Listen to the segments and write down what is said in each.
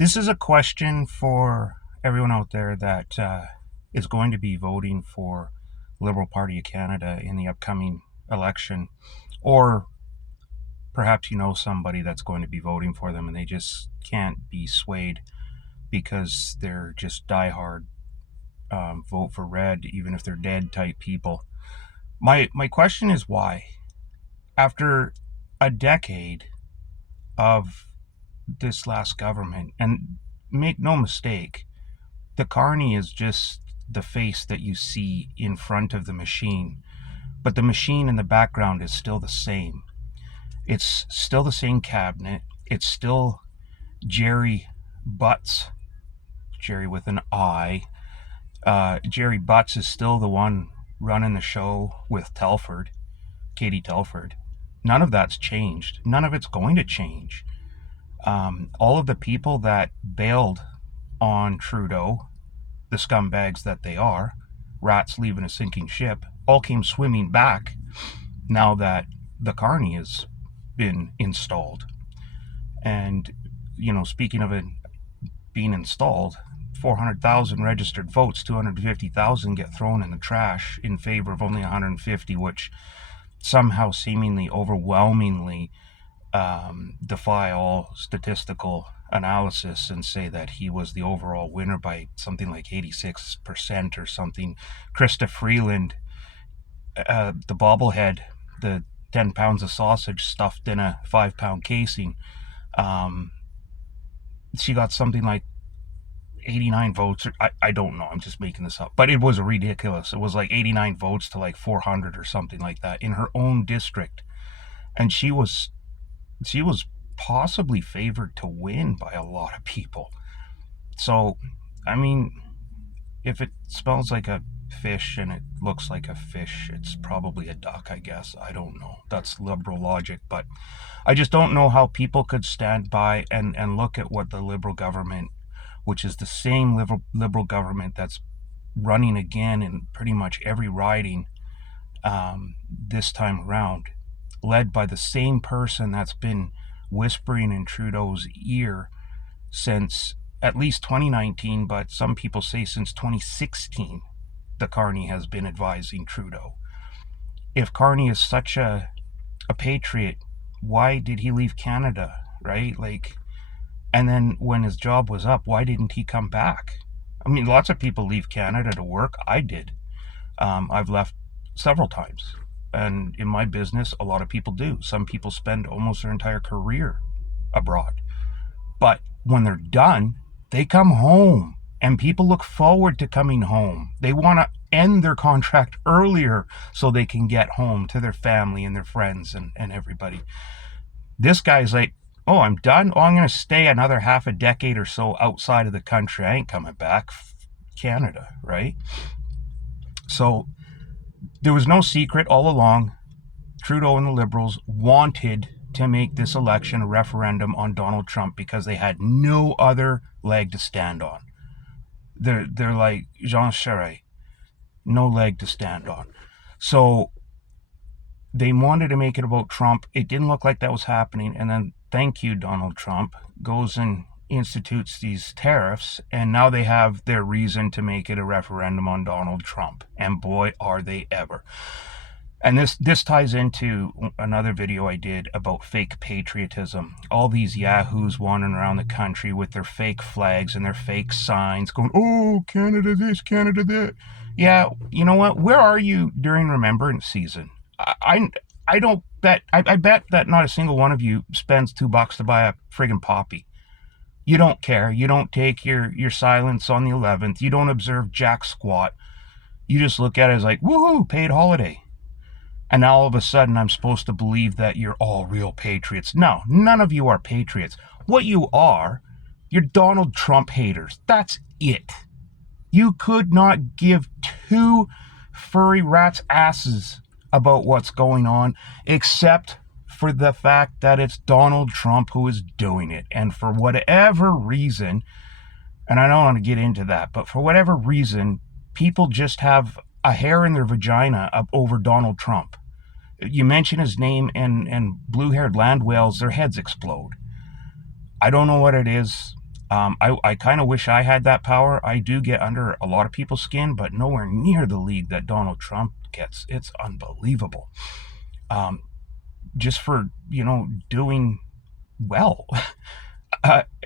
This is a question for everyone out there that is going to be voting for Liberal Party of Canada in the upcoming election, or perhaps you know somebody that's going to be voting for them and they just can't be swayed because they're just diehard vote for red, even if they're dead type people. My question is why? After a decade of this last government, and make no mistake, the carney is just the face that you see in front of the machine, but the machine in the background is still the same. It's still the same cabinet. It's still Jerry Butts, Jerry with an I. Jerry Butts is still the one running the show with Telford, Katie Telford. None of that's changed. None of it's going to change. All of the people that bailed on Trudeau, the scumbags that they are, rats leaving a sinking ship, all came swimming back now that the carney has been installed. And, speaking of it being installed, 400,000 registered votes, 250,000 get thrown in the trash in favor of only 150, which somehow seemingly overwhelmingly defy all statistical analysis and say that he was the overall winner by something like 86% or something. Krista Freeland, the bobblehead, the 10 pounds of sausage stuffed in a 5-pound casing, she got something like 89 votes. I don't know, I'm just making this up, but it was ridiculous. It was like 89 votes to like 400 or something like that in her own district, and she was possibly favored to win by a lot of people. So, I mean, if it smells like a fish and it looks like a fish, it's probably a duck, I guess. I don't know. That's liberal logic, but I just don't know how people could stand by and look at what the Liberal government, which is the same liberal government that's running again in pretty much every riding this time around, led by the same person that's been whispering in Trudeau's ear since at least 2019, but some people say since 2016, the carney has been advising Trudeau. If Carney is such a patriot, why did he leave Canada, right? And then when his job was up, why didn't he come back? I mean, lots of people leave Canada to work. I did. I've left several times. And in my business, a lot of people do. Some people spend almost their entire career abroad. But when they're done, they come home. And people look forward to coming home. They want to end their contract earlier so they can get home to their family and their friends and everybody. This guy's like, oh, I'm done? Oh, I'm going to stay another half a decade or so outside of the country. I ain't coming back. Canada, right? So there was no secret all along. Trudeau and the Liberals wanted to make this election a referendum on Donald Trump because they had no other leg to stand on. They're like Jean Charest, no leg to stand on. So they wanted to make it about Trump. It didn't look like that was happening. And then, thank you, Donald Trump, goes and institutes these tariffs. And now they have their reason to make it a referendum on Donald Trump. And boy, are they ever. And this ties into another video I did about fake patriotism. All these yahoos wandering around the country with their fake flags and their fake signs going, oh, Canada this, Canada that. Yeah, you know what? Where are you during Remembrance season? I don't bet, I bet that not a single one of you spends $2 to buy a friggin' poppy. You don't care. You don't take your silence on the 11th. You don't observe jack squat. You just look at it as like, woohoo, paid holiday. And now all of a sudden I'm supposed to believe that you're all real patriots. No, none of you are patriots. What you are, you're Donald Trump haters. That's it. You could not give two furry rats' asses about what's going on, except for the fact that it's Donald Trump who is doing it. And for whatever reason, and I don't want to get into that, but for whatever reason, people just have a hair in their vagina over Donald Trump. You mention his name and blue-haired land whales, their heads explode. I don't know what it is. I kind of wish I had that power. I do get under a lot of people's skin, but nowhere near the league that Donald Trump gets. It's unbelievable. Um, just for, doing well.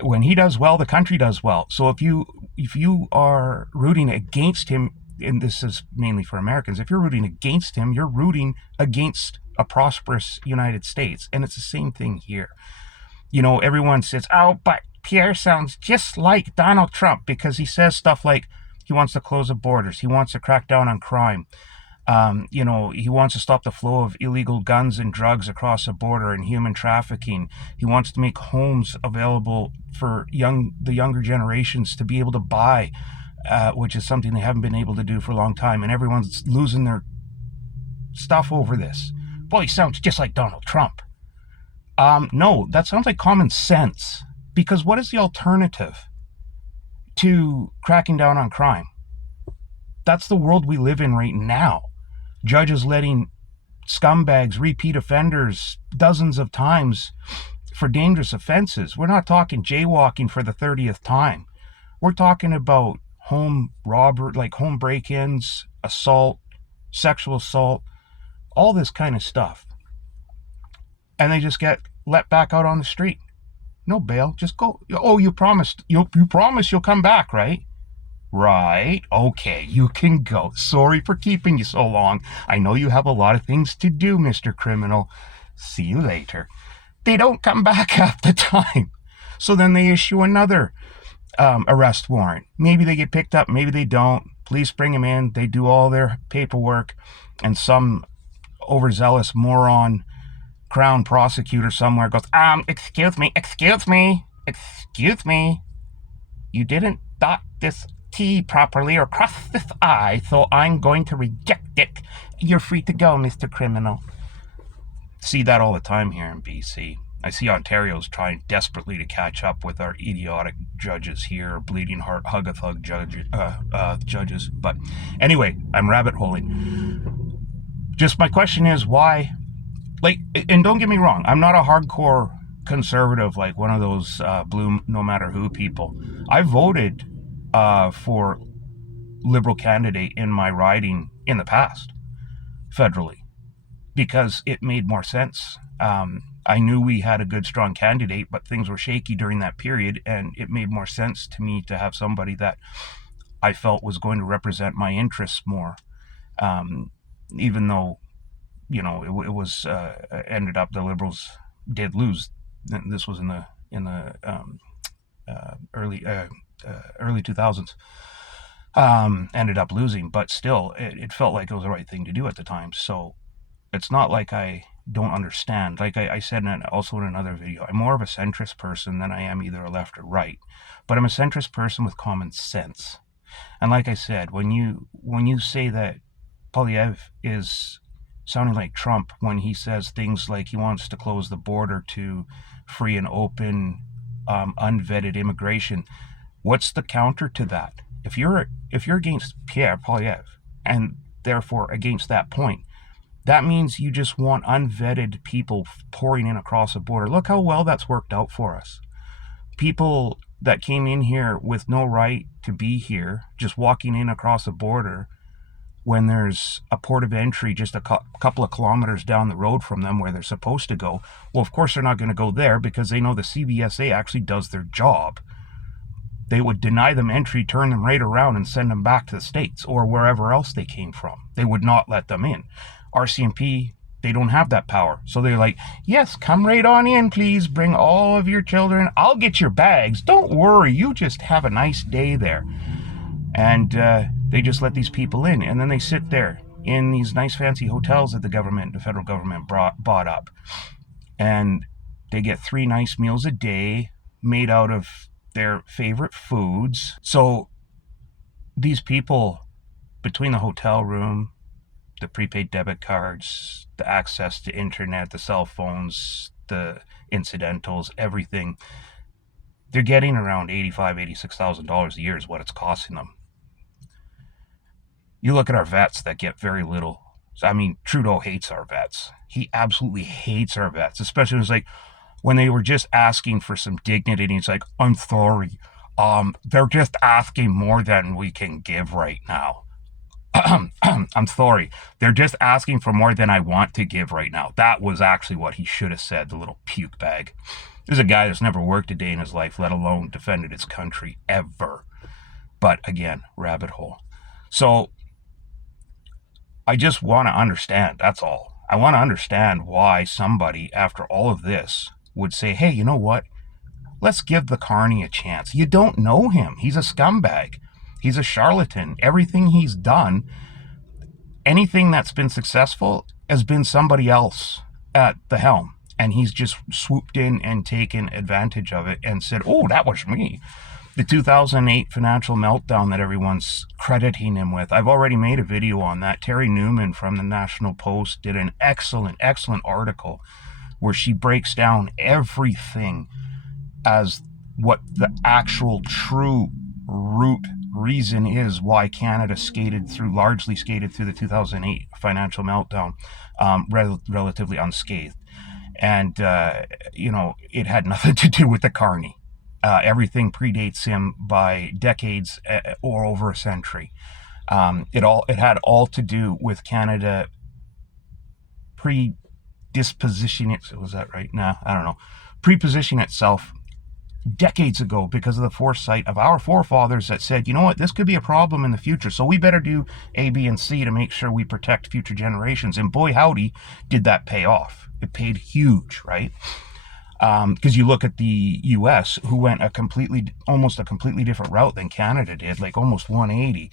When he does well, the country does well. So if you are rooting against him, and this is mainly for Americans, if you're rooting against him, you're rooting against a prosperous United States. And it's the same thing here. Everyone says, oh, but Pierre sounds just like Donald Trump because he says stuff like he wants to close the borders, he wants to crack down on crime. He wants to stop the flow of illegal guns and drugs across the border and human trafficking. He wants to make homes available for the younger generations to be able to buy, which is something they haven't been able to do for a long time. And everyone's losing their stuff over this. Boy, he sounds just like Donald Trump. No, that sounds like common sense. Because what is the alternative to cracking down on crime? That's the world we live in right now. Judges letting scumbags, repeat offenders, dozens of times for dangerous offenses. We're not talking jaywalking for the 30th time. We're talking about home break-ins, assault, sexual assault, all this kind of stuff. And they just get let back out on the street. No bail, just go. Oh, you promised you'll come back, right? Right. Okay, you can go. Sorry for keeping you so long. I know you have a lot of things to do, Mr. Criminal. See you later. They don't come back half the time. So then they issue another arrest warrant. Maybe they get picked up, maybe they don't. Police bring them in. They do all their paperwork. And some overzealous moron crown prosecutor somewhere goes, excuse me. You didn't dot this T properly or cross this I, so I'm going to reject it. You're free to go, Mr. Criminal. See that all the time here in BC. I see Ontario's trying desperately to catch up with our idiotic judges here, bleeding heart, hug-a-thug judges. But anyway, I'm rabbit holing. Just my question is why, and don't get me wrong, I'm not a hardcore conservative, like one of those blue no matter who people. I voted for Liberal candidate in my riding in the past, federally, because it made more sense. I knew we had a good, strong candidate, but things were shaky during that period, and it made more sense to me to have somebody that I felt was going to represent my interests more. Even though, it was ended up the Liberals did lose. This was in the early 2000s. Ended up losing, but still, it felt like it was the right thing to do at the time. So it's not like I don't understand. Like I said also in another video, I'm more of a centrist person than I am either a left or right. But I'm a centrist person with common sense. And like I said, when you say that Poilievre is sounding like Trump when he says things like he wants to close the border to free and open, unvetted immigration, what's the counter to that? If you're against Pierre Poilievre and therefore against that point, that means you just want unvetted people pouring in across the border. Look how well that's worked out for us. People that came in here with no right to be here, just walking in across the border when there's a port of entry just a couple of kilometers down the road from them where they're supposed to go. Well, of course they're not going to go there because they know the CBSA actually does their job. They would deny them entry, turn them right around and send them back to the States or wherever else they came from. They would not let them in. RCMP, they don't have that power. So they're like, yes, come right on in, please. Bring all of your children. I'll get your bags. Don't worry. You just have a nice day there. And they just let these people in. And then they sit there in these nice fancy hotels that the federal government bought up. And they get 3 nice meals a day made out of their favorite foods. So these people, between the hotel room, the prepaid debit cards, the access to internet, the cell phones, the incidentals, everything, they're getting around $85,000, $86,000 a year is what it's costing them. You look at our vets that get very little. I mean, Trudeau hates our vets. He absolutely hates our vets, especially when it's like when they were just asking for some dignity and he's like, I'm sorry, They're just asking more than we can give right now. I'm sorry. They're just asking for more than I want to give right now. That was actually what he should have said, the little puke bag. There's a guy that's never worked a day in his life, let alone defended his country ever. But again, rabbit hole. So I just want to understand. That's all. I want to understand why somebody, after all of this, would say, hey, you know what? Let's give the carney a chance. You don't know him. He's a scumbag. He's a charlatan. Everything he's done, anything that's been successful, has been somebody else at the helm. And he's just swooped in and taken advantage of it and said, oh, that was me. The 2008 financial meltdown that everyone's crediting him with. I've already made a video on that. Terry Newman from the National Post did an excellent article where she breaks down everything as what the actual true root reason is why Canada largely skated through the 2008 financial meltdown relatively unscathed. And, it had nothing to do with the carney. Everything predates him by decades or over a century. It had all to do with Canada predispositioning itself decades ago because of the foresight of our forefathers that said, you know what, this could be a problem in the future, so we better do A, B, and C to make sure we protect future generations. And boy, howdy, did that pay off. It paid huge, right? Because you look at the U.S., who went almost a completely different route than Canada did, like almost 180,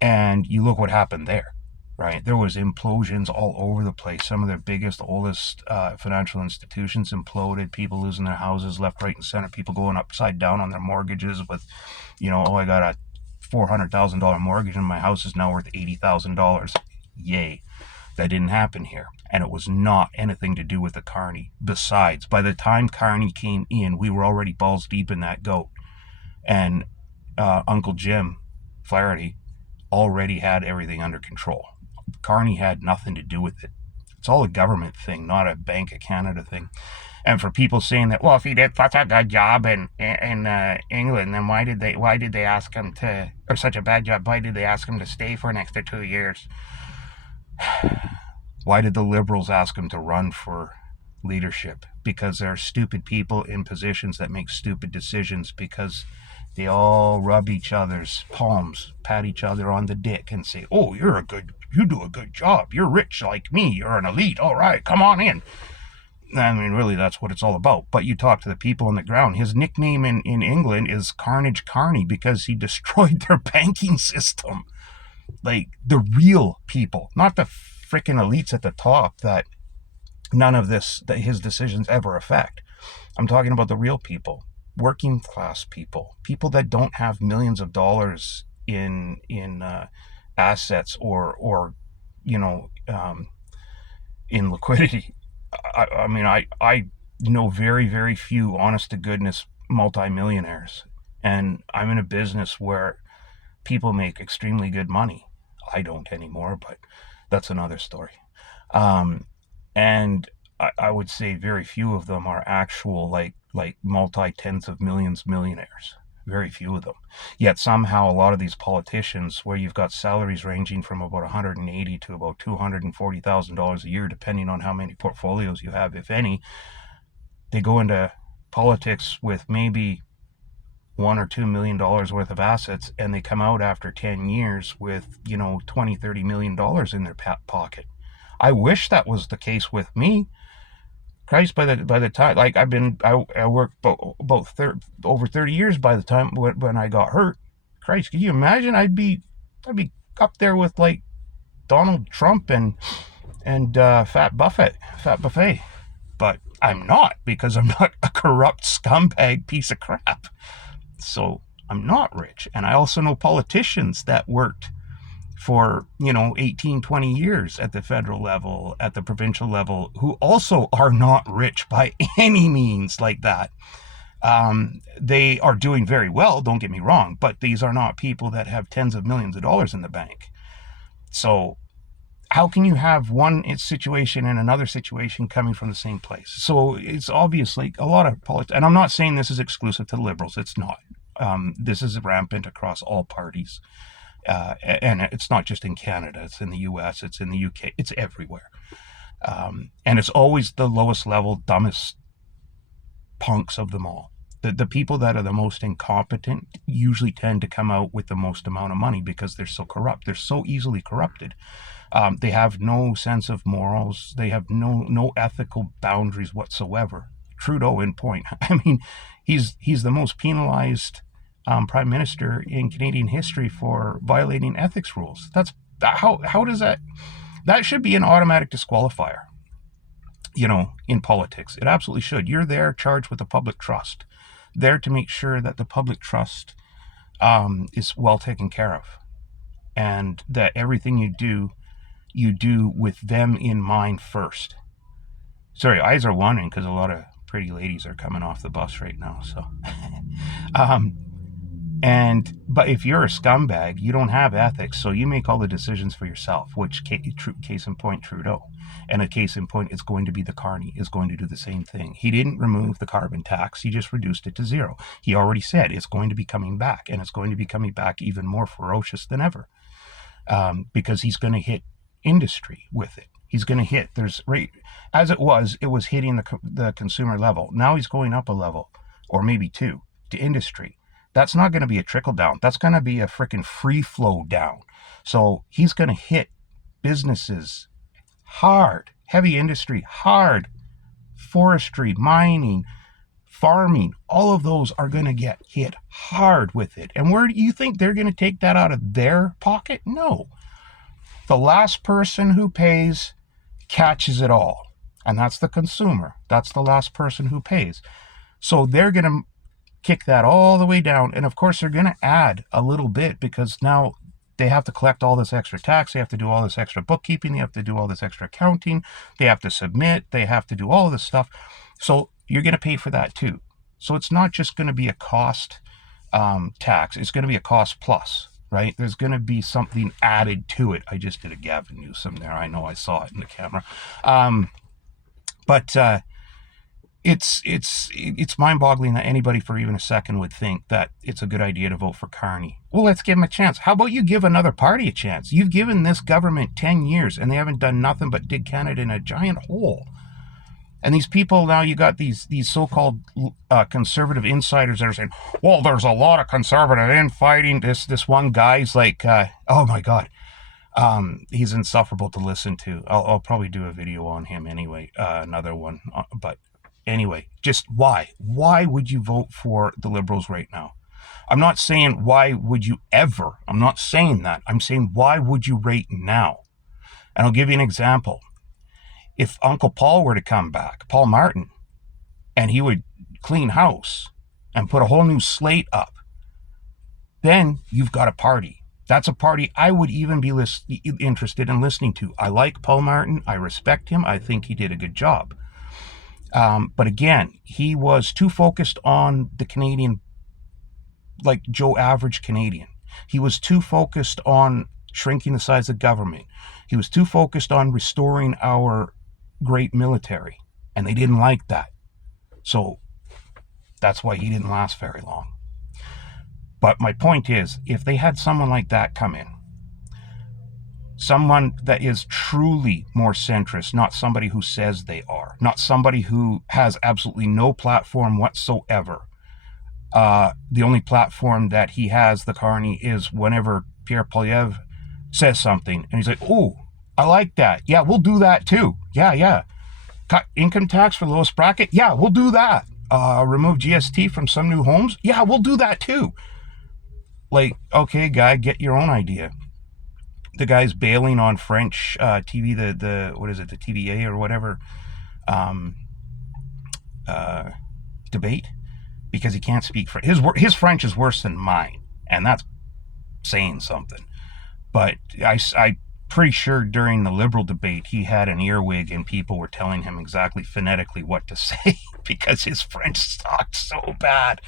and you look what happened there, right? There was implosions all over the place. Some of their biggest, oldest financial institutions imploded, people losing their houses left, right, and center, people going upside down on their mortgages with, I got a $400,000 mortgage and my house is now worth $80,000. Yay. That didn't happen here. And it was not anything to do with the carney. Besides, by the time carney came in, we were already balls deep in that goat. And Uncle Jim Flaherty already had everything under control. Carney had nothing to do with it. It's all a government thing, not a Bank of Canada thing. And for people saying that, well, if he did such a good job in England, then why did they ask him to, or such a bad job, why did they ask him to stay for an extra 2 years? Why did the Liberals ask him to run for leadership? Because there are stupid people in positions that make stupid decisions because they all rub each other's palms, pat each other on the dick and say, oh, you do a good job. You're rich like me. You're an elite. All right, come on in. I mean, really, that's what it's all about. But you talk to the people on the ground. His nickname in England is Carnage Carney because he destroyed their banking system. Like the real people, not the freaking elites at the top that none of his decisions ever affect. I'm talking about the real people, working class people, people that don't have millions of dollars in assets or in liquidity. I know very, very few honest to goodness multimillionaires, and I'm in a business where people make extremely good money. I don't anymore, but that's another story. And I would say very few of them are actual like multi-tens of millions millionaires. Very few of them. Yet somehow a lot of these politicians, where you've got salaries ranging from about $180,000 to about $240,000 a year, depending on how many portfolios you have, if any, they go into politics with maybe $1 or $2 million worth of assets, and they come out after 10 years with, $20-30 million in their pocket. I wish that was the case with me. Christ, by the time, like I worked about over 30 years by the time when I got hurt. Christ, can you imagine? I'd be up there with like Donald Trump and Fat Buffett. But I'm not, because I'm not a corrupt scumbag piece of crap. So I'm not rich. And I also know politicians that worked for 18, 20 years at the federal level, at the provincial level, who also are not rich by any means like that. They are doing very well, don't get me wrong, but these are not people that have tens of millions of dollars in the bank. So how can you have one situation and another situation coming from the same place? So it's obviously a lot of politics, and I'm not saying this is exclusive to liberals. It's not. This is rampant across all parties. And it's not just in Canada, it's in the US, it's in the UK, it's everywhere. And it's always the lowest level, dumbest punks of them all. The people that are the most incompetent usually tend to come out with the most amount of money because they're so corrupt. They're so easily corrupted. They have no sense of morals. They have no ethical boundaries whatsoever. Trudeau, in point. I mean, he's the most penalized prime minister in Canadian history for violating ethics rules. That's how does that should be an automatic disqualifier, in politics. It absolutely should. You're there charged with the public trust, there to make sure that the public trust is well taken care of, and that everything you do with them in mind first. Sorry, eyes are wandering because a lot of pretty ladies are coming off the bus right now. So, but if you're a scumbag, you don't have ethics, so you make all the decisions for yourself. Which case in point, Trudeau, and a case in point, it's going to be the Carney is going to do the same thing. He didn't remove the carbon tax; he just reduced it to zero. He already said it's going to be coming back, and it's going to be coming back even more ferocious than ever, because he's going to hit industry with it. He's going to hit. As it was hitting the consumer level. Now he's going up a level, or maybe two, to industry. That's not going to be a trickle down. That's going to be a freaking free flow down. So he's going to hit businesses hard, heavy industry hard, forestry, mining, farming. All of those are going to get hit hard with it. And where do you think they're going to take that out of their pocket? No. The last person who pays catches it all. And that's the consumer. That's the last person who pays. So they're going to kick that all the way down. And of course, they're going to add a little bit because now they have to collect all this extra tax. They have to do all this extra bookkeeping. They have to do all this extra accounting. They have to submit. They have to do all of this stuff. So you're going to pay for that too. So it's not just going to be a cost tax. It's going to be a cost plus. Right? There's going to be something added to it. I just did a Gavin Newsom there. I know I saw it in the camera. But it's mind-boggling that anybody for even a second would think that it's a good idea to vote for Carney. Well, let's give him a chance. How about you give another party a chance? You've given this government 10 years, and they haven't done nothing but dig Canada in a giant hole. And these people now, you got these so-called conservative insiders that are saying, well, there's a lot of conservative infighting. This one guy's like, oh my God, he's insufferable to listen to. I'll probably do a video on him anyway, another one. But anyway, just why? Why would you vote for the Liberals right now? I'm not saying why would you ever. I'm not saying that. I'm saying why would you right now? And I'll give you an example. If Uncle Paul were to come back, Paul Martin, and he would clean house and put a whole new slate up, then you've got a party. That's a party I would even be interested in listening to. I like Paul Martin. I respect him. I think he did a good job. But again, he was too focused on the Canadian, like Joe average Canadian. He was too focused on shrinking the size of government. He was too focused on restoring our great military, and they didn't like that. So that's why he didn't last very long. But my point is, if they had someone like that come in, someone that is truly more centrist, not somebody who says they are, not somebody who has absolutely no platform whatsoever. The only platform that he has, the Carney, is whenever Pierre Poilievre says something, and he's like, oh, I like that. Yeah, we'll do that too. Yeah. Cut income tax for the lowest bracket. Yeah, we'll do that. Remove GST from some new homes. Yeah, we'll do that too. Like, okay, guy, get your own idea. The guy's bailing on French TV, the what is it, the TVA or whatever, debate, because he can't speak French. His French is worse than mine, and that's saying something. But I'm pretty sure during the Liberal debate, he had an earwig and people were telling him exactly phonetically what to say because his French sucked so bad.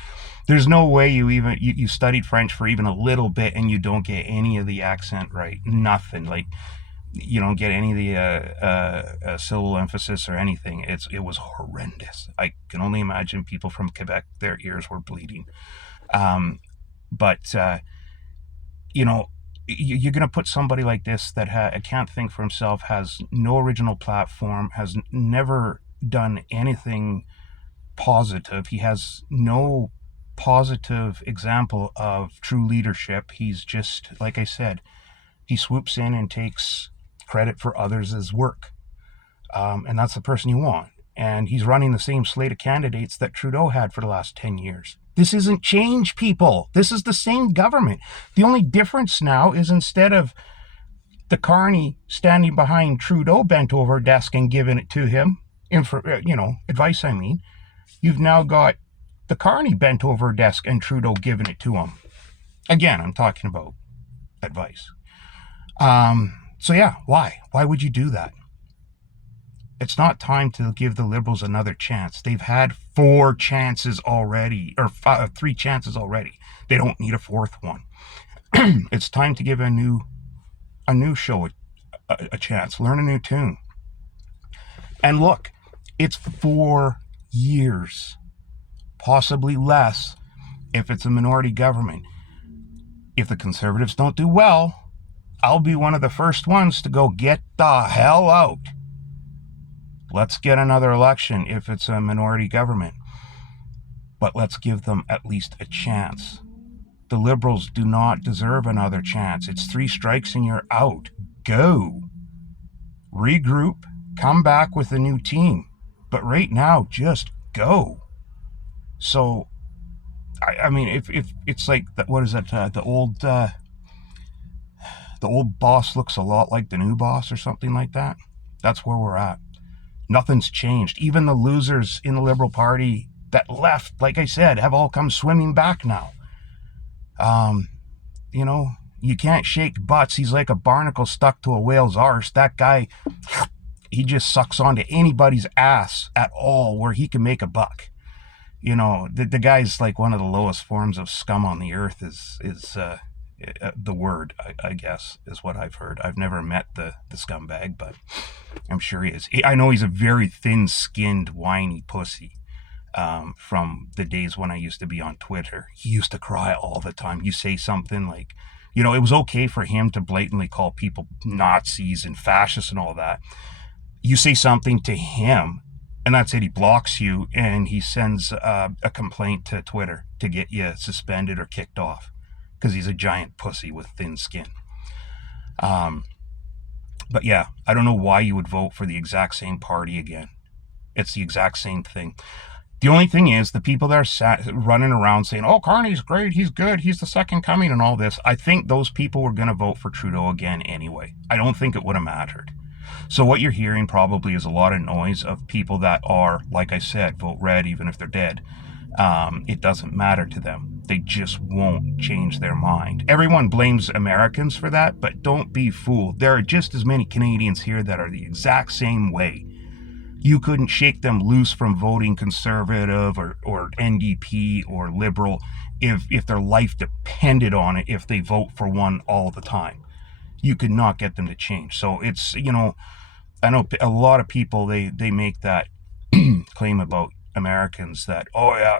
There's no way you studied French for even a little bit and you don't get any of the accent right. Nothing. Like, you don't get any of the syllable emphasis or anything. It was horrendous. I can only imagine people from Quebec, their ears were bleeding. Um, but you know, you're going to put somebody like this that can't think for himself, has no original platform, has never done anything positive. He has no positive example of true leadership. He's just, like I said, he swoops in and takes credit for others' work. And that's the person you want. And he's running the same slate of candidates that Trudeau had for the last 10 years. This isn't change, people. This is the same government. The only difference now is instead of the carney standing behind Trudeau bent over a desk and giving it to him, advice, I mean, you've now got the carney bent over a desk and Trudeau giving it to him. Again, I'm talking about advice. So yeah, why? Why would you do that? It's not time to give the Liberals another chance. They've had 4 chances already, or 3 chances already. They don't need a 4th one. It's time to give a new show a chance. Learn a new tune. And look, it's 4 years, possibly less, if it's a minority government. If the Conservatives don't do well, I'll be one of the first ones to go get the hell out. Let's get another election if it's a minority government. But let's give them at least a chance. The Liberals do not deserve another chance. It's 3 strikes and you're out. Go. Regroup. Come back with a new team. But right now, just go. So, I mean, if it's like, what is that? The old boss looks a lot like the new boss or something like that. That's where we're at. Nothing's changed. Even the losers in the Liberal Party that left, like I said, have all come swimming back now. You can't shake butts. He's like a barnacle stuck to a whale's arse. That guy, he just sucks onto anybody's ass at all where he can make a buck. The guy's like one of the lowest forms of scum on the earth is the word, I guess, is what I've heard. I've never met the scumbag, but I'm sure he is. I know he's a very thin-skinned, whiny pussy. From the days when I used to be on Twitter, he used to cry all the time. You say something like, it was okay for him to blatantly call people Nazis and fascists and all that. You say something to him, and that's it. He blocks you, and he sends a complaint to Twitter to get you suspended or kicked off because he's a giant pussy with thin skin. But yeah, I don't know why you would vote for the exact same party again. It's the exact same thing. The only thing is, the people that are running around saying, oh, Carney's great, he's good, he's the second coming and all this, I think those people were going to vote for Trudeau again anyway. I don't think it would have mattered. So what you're hearing probably is a lot of noise of people that are, like I said, vote red even if they're dead. It doesn't matter to them. They just won't change their mind. Everyone blames Americans for that, but don't be fooled. There are just as many Canadians here that are the exact same way. You couldn't shake them loose from voting Conservative or NDP or Liberal if their life depended on it, if they vote for one all the time. You could not get them to change. So it's, I know a lot of people, they make that claim about Americans that, oh yeah,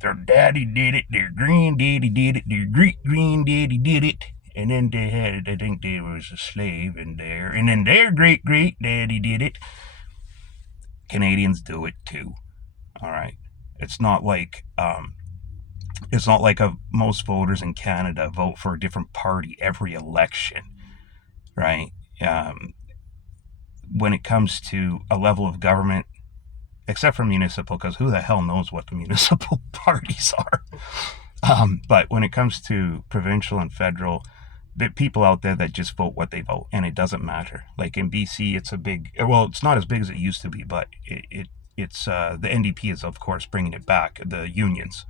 their daddy did it, their granddaddy did it, their great granddaddy did it, and then I think there was a slave in there, and then their great daddy did it. Canadians do it too. All right. It's not like most voters in Canada vote for a different party every election, right? When it comes to a level of government, except for municipal, because who the hell knows what the municipal parties are? But when it comes to provincial and federal, there are people out there that just vote what they vote, and it doesn't matter. Like in BC, it's it's not as big as it used to be, but it's the NDP is, of course, bringing it back, the unions.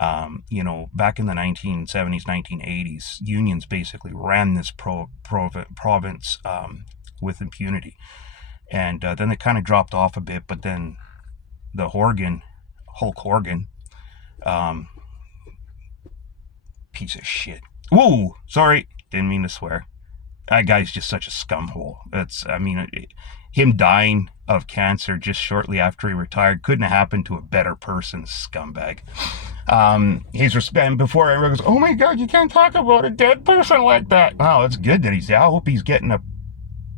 Back in the 1970s, 1980s, unions basically ran this province with impunity. And then they kind of dropped off a bit, but then the Hulk Hogan, piece of shit. Whoa, sorry, didn't mean to swear. That guy's just such a scumhole. Him dying of cancer just shortly after he retired couldn't have happened to a better person, scumbag. And before everyone goes, oh my God, you can't talk about a dead person like that. Oh, it's good that I hope he's getting a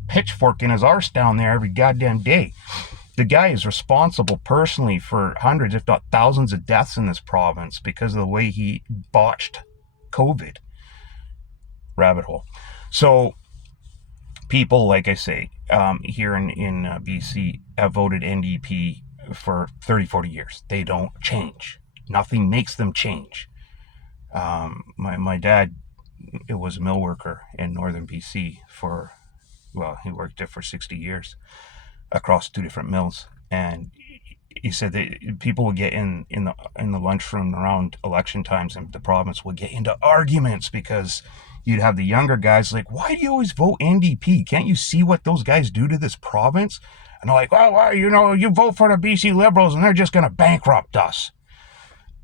pitchfork in his arse down there every goddamn day. The guy is responsible personally for hundreds, if not thousands, of deaths in this province because of the way he botched COVID. Rabbit hole. So people, like I say, here in BC have voted NDP for 30, 40 years. They don't change. Nothing makes them change. My dad, it was a mill worker in northern BC he worked there for 60 years across 2 different mills. And he said that people would get in the lunchroom around election times, and the province would get into arguments because you'd have the younger guys like, why do you always vote NDP? Can't you see what those guys do to this province? And they're like, well, you vote for the BC Liberals and they're just going to bankrupt us.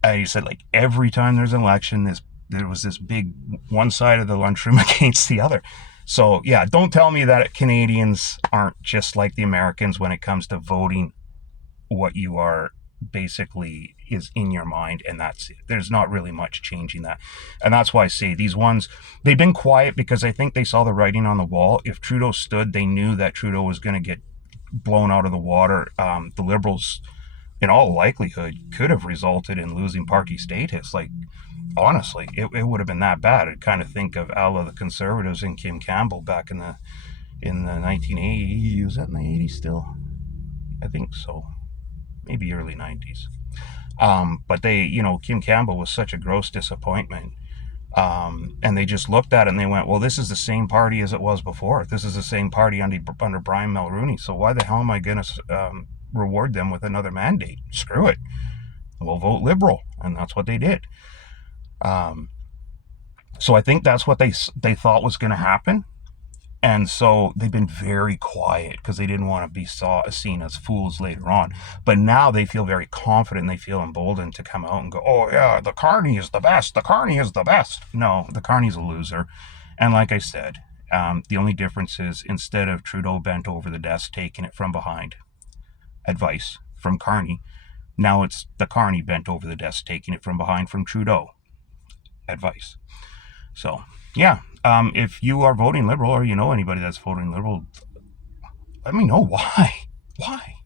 And he said, like, every time there's an election, there was this big one side of the lunchroom against the other. So, yeah, don't tell me that Canadians aren't just like the Americans when it comes to voting what you are basically is in your mind, and that's it. There's not really much changing that. And that's why I say these ones, they've been quiet because I think they saw the writing on the wall. If Trudeau stood, they knew that Trudeau was going to get blown out of the water. The Liberals, in all likelihood, could have resulted in losing party status. Like, honestly, it would have been that bad. I'd kind of think of a la the Conservatives and Kim Campbell back in the 1980s. Was that in the 80s still? I think so. Maybe early 90s. But Kim Campbell was such a gross disappointment. And they just looked at it and they went, well, this is the same party as it was before. This is the same party under Brian Mulroney. So why the hell am I going to reward them with another mandate? Screw it. We'll vote Liberal. And that's what they did. So I think that's what they thought was going to happen. And so they've been very quiet because they didn't want to be seen as fools later on. But now they feel very confident. They feel emboldened to come out and go, oh, yeah, the carney is the best. The carney is the best. No, the carney's a loser. And like I said, the only difference is instead of Trudeau bent over the desk, taking it from behind, advice from Carney, now it's the carney bent over the desk, taking it from behind from Trudeau, advice. So, yeah. If you are voting Liberal or you know anybody that's voting Liberal, let me know why. Why?